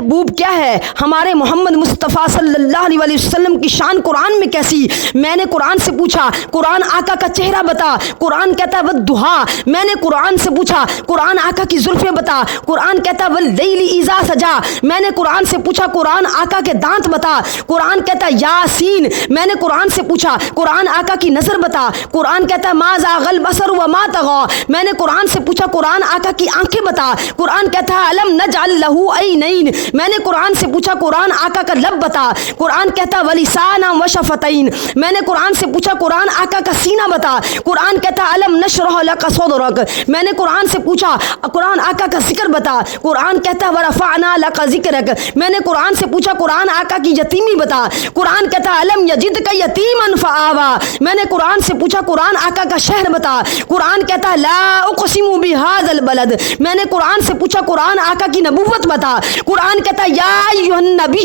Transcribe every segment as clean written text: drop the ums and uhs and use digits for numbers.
محبوب کیا ہے، ہمارے محمد مصطفیٰ صلی اللہ علیہ وسلم کی شان قرآن میں کیسی؟ میں نے قرآن سے پوچھا قرآن آقا کا چہرہ بتا، قرآن کہتا ہے والضحیٰ۔ میں نے قرآن سے پوچھا قرآن آقا کی زلفیں بتا، قرآن کہتا ہے واللیل اذا سجا۔ میں نے قرآن سے پوچھا قرآن آقا کے دانت بتا، قرآن کہتا ہے یاسین۔ میں نے قرآن سے پوچھا قرآن آقا کی نظر بتا، قرآن کہتا ہے ما زاغ البصر وما طغى۔ میں نے قرآن سے پوچھا قرآن آقا کی آنکھیں بتا، قرآن کہتا ہے الم نجعل له عینین۔ میں نے قرآن سے پوچھا قرآن آقا کا لب بتا، قرآن کہتا ہے ولسانا وشفتین۔ میں نے قرآن سے پوچھا قرآن آقا کا سینہ بتا، قرآن کہتا ہے الم نشرح لک صدرک۔ میں نے قرآن سے پوچھا قرآن آقا کا ذکر بتا، قرآن کہتا ہے ورفعنا لک ذکرک۔ میں نے قرآن سے پوچھا قرآن آقا کی یتیمی بتا، قرآن کہتا ہے الم یجدک یتیما فآوا۔ میں نے قرآن سے پوچھا قرآن آقا کا شہر بتا، قرآن کہتا ہے لا اقسم بہذا البلد۔ میں نے قرآن سے پوچھا قرآن آقا کی نبوت بتا، قرآن کہتا ہے یا ایھا النبی۔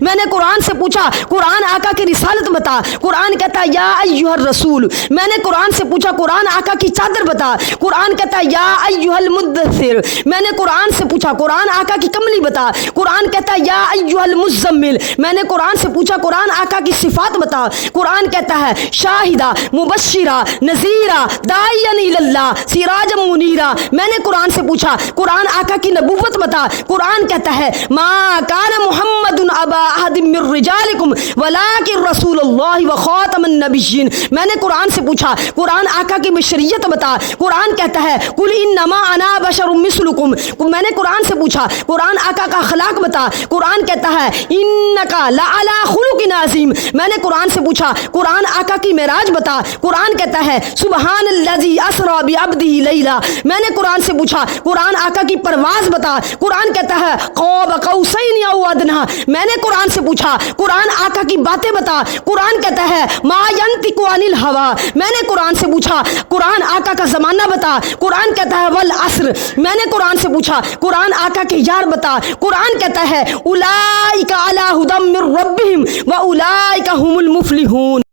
میں نے قرآن سے پوچھا قرآن آقا کی رسالت بتا، قرآن کہتا ہے یا ایھا الرسول۔ میں نے قرآن سے پوچھا قرآن آقا کی چادر بتا، قرآن کہتا ہے یا ایھا المدثر۔ میں نے قرآن سے پوچھا قرآن آقا کی کملی بتا، قرآن کہتا ہے یا ایھا المزمل۔ میں نے قرآن سے پوچھا قرآن آقا کی صفات بتا، قرآن کہتا ہے شاہدہ مبشرہ نذیرہ داعیا الی اللہ سراجا منیرا۔ میں نے قرآن سے پوچھا قرآن آقا کی نبوت بتا، قرآن کہتا ہے ما کان محمد ابا احد من رجالکم ولکن رسول اللہ وخاتم النبیین۔ میں نے قرآن سے پوچھا قرآن آقا کی بشریت بتا، قرآن کہتا ہے قل انما انا بشر مثلکم۔ میں نے قرآن سے پوچھا قرآن آقا کا اخلاق بتا، قرآن کہتا ہے انک لعلی خلق عظیم۔ میں نے قرآن سے پوچھا قرآن آقا کی معراج بتا، قرآن کہتا ہے سبحان الذی اسری بعبدہ لیلا۔ میں نے قرآن سے پوچھا قرآن آقا کی پرواز بتا، قرآن کہتا ہے قاب قوسین او ادنی۔ میں نے قرآن سے پوچھا قرآن آقا کی باتیں بتا، قرآن کہتا ہے ما ینطق عن الہوی۔ میں نے قرآن سے پوچھا قرآن آقا کا زمانہ بتا، قرآن کہتا ہے والعصر۔ میں نے قرآن سے پوچھا قرآن آقا کے یار بتا، قرآن کہتا ہے اولئک علی ھدی من ربہم واولئک ھم المفلحون۔